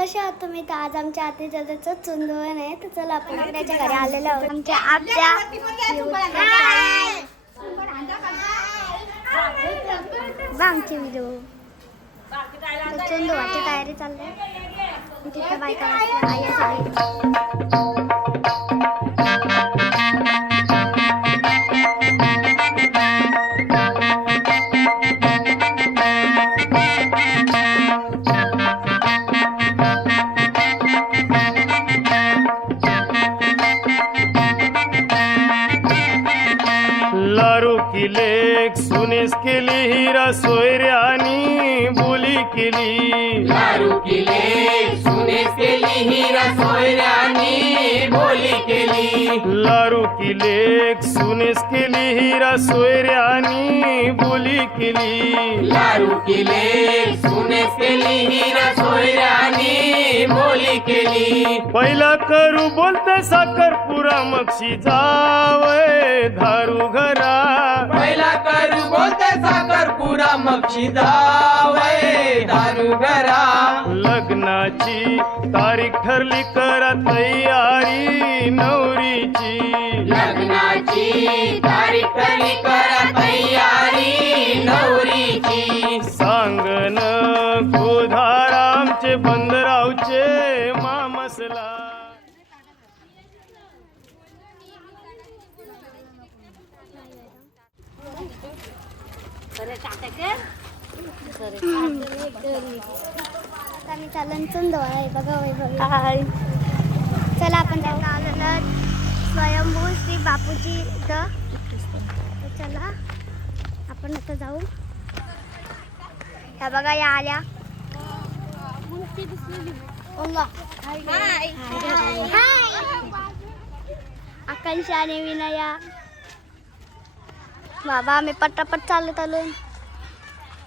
कशा आहात तुम्ही? तर आज आमच्या आते दादाचं चुंदवण आहे तर चला आपण त्याच्या घरी आलेलो आहोत. आमच्या आत्या बा आमची व्हिडिओ चुंदवाची तयारी चालली तिथे बायका सुनेस केली हिरा सोयऱ्यानी बोली केली. दारू केले सुने केली हिरा सोयऱ्यानी बोली केली. लारू किलेक सुनेस केली हिरा सोयऱ्यानी बोली केली. दारू केले सुने केली हिरा सोयऱ्यानी बोली केली. पहिला करू बोलते साखरपुरा मक्षी जावय धारू घरा. पहिला करू बोलते साखरपुरा मग शिदावय दारू घरा. लग्नाची तारीख ठरली करा तयारी नवरीची. लग्नाची तारीख तरी करा तयारी नवरीची. सांगन गोधारामचे बंदरावचे मामसला. आम्ही चालन चुंदवा आहे बघा वैभवी चला आपण जाऊ आलेलं स्वयंभू श्री बापूजी इथं. चला आपण आता जाऊ. ह्या बघा या आल्या. आकांक्षा आणि विनया. बाबा आम्ही पटापट चालत आलो.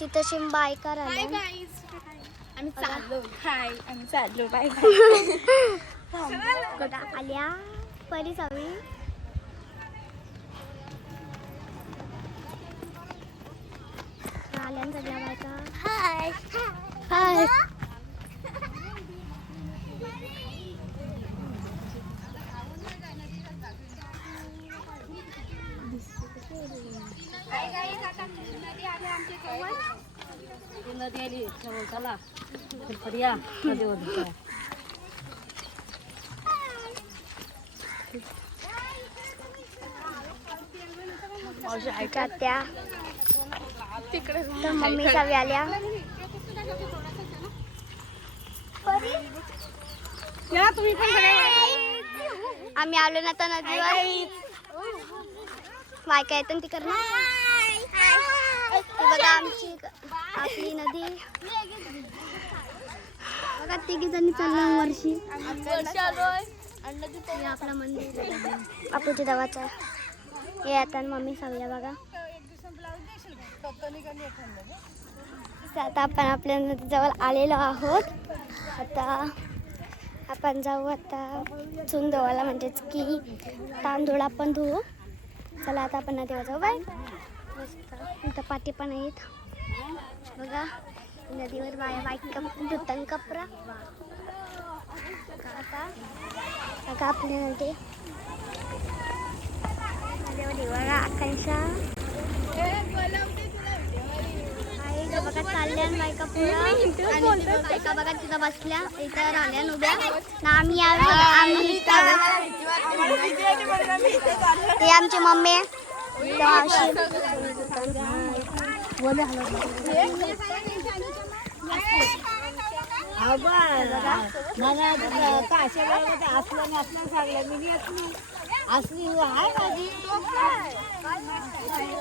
तिथं शिंबा ऐका राहिल्या आम्ही चाललो. हाय आम्ही चाललो. बाय आल्या? परी सगळी? आल्या सगळ्या बायका? हाय हाय नदी आली जवळ चला. या त्या. तर मम्मी आल्या या तुम्ही पण आम्ही आलो ना तर नदीवर. बायका येतात ती करणं ती बघा आमची आपली नदी. बघा तिघी जणी चाललो वर्षी हे आपलं मंदिर. बापूच्या देवाचं हे आता मम्मी सांगल्या बघा. आता आपण आपल्या नदीजवळ आलेलो आहोत. आता आपण जाऊ आता चुंदवाला म्हणजेच की तांदूळ आपण धुवू चला आता आपण नदीवर जाऊ. बाय. मस्त. इथं पाठी पण आहेत. बघा नदीवर बाया बाईक कप धुतन कपरा. आता बघा आपली नदी. बघा आकांक्षा. चालल्या बायका पुढं बायका बघा तिथं बसल्या इथं राहिल्या न उभ्या. ना आम्ही आलो आम्ही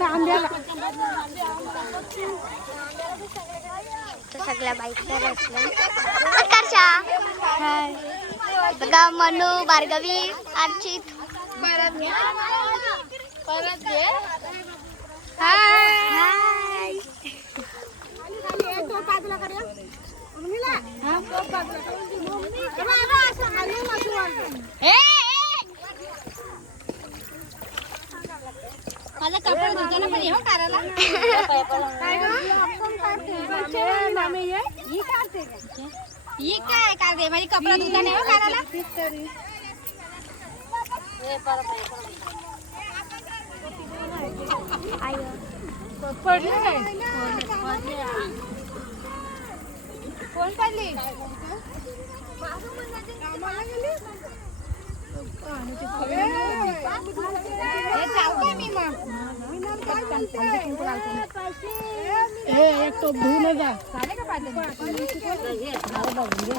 आलो. हे सगळ्या बघा मनू भार्गवी अर्चित. हाय मला कपडे धुताना पण येऊ करायला ही काय काय रे माझी कपडा दुकान आहे हो कानाला ए, परत आहे, परत आहे. आय. पडली काय. कोण पडली? एक टोप धुवून जा झाले का पाहिजे हे, झालं भाजून घे.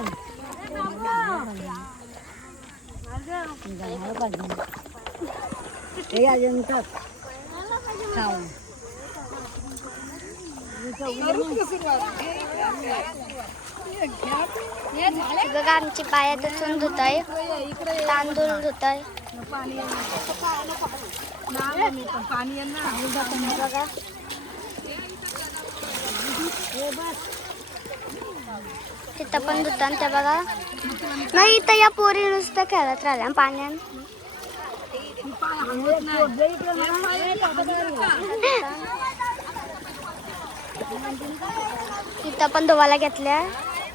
झालं भाजून. हे अजून तर खाऊ हे झाले बघा आमची पाया टचून धुत आहे तांदूळ धुत आहे बघा तिथं पण धुतान त्या बघा. नाही इथं या पोरी नुसतं खेळत राहिल्या पाण्यात तिथं पण धुवायला घेतल्या.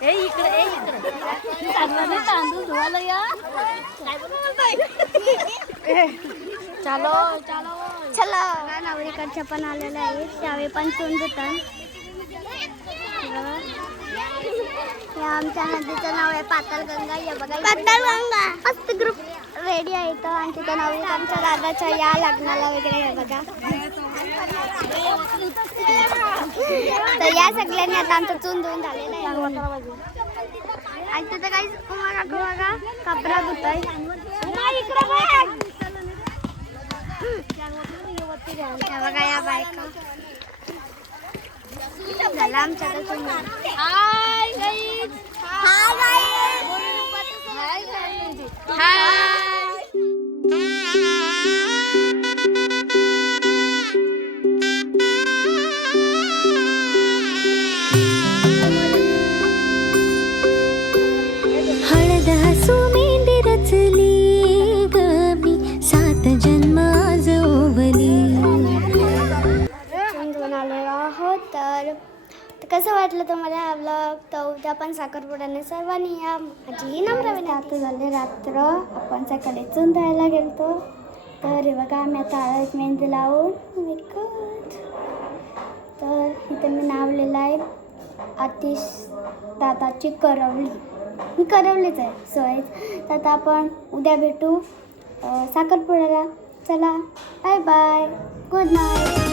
ए इकडे ए इकडे तांदूळ धुवायला या चलो चलो चलो नवरीकडच्या पण आलेल्या आहेत त्यावेळी पण बघा. या आमच्या नदीचं नाव आहे पाताळगंगा या बघा पाताळगंगा मस्त ग्रुप रेडी आहे आणि तिथं नवरी आमच्या दादाच्या या लग्नाला वगैरे बघा तर या सगळ्यांनी आता आमचं चून धुवून झालेलं आहे. आणि तिथं काही बघा बघा. कपडा धुताय. या बघा या बायका. झाला आमच्याकडे वाटलं तुम्हाला हा ब्लॉग तर उद्या पण साखरपुड्याने सर्वांनी या माझीही नम्र विनंती. आता झाले रात्र. आपण सकाळी चून धुवायला गेलतो. तर हे बघा आम्ही आता हळद मेहंदी लावून मी good. तर इथे मी नाव लिहिलं आहे आतिश दादाची करवली. मी करवलीच आहे सोय तर आता आपण उद्या भेटू. साखरपुड्याला. चला बाय बाय गुड नाईट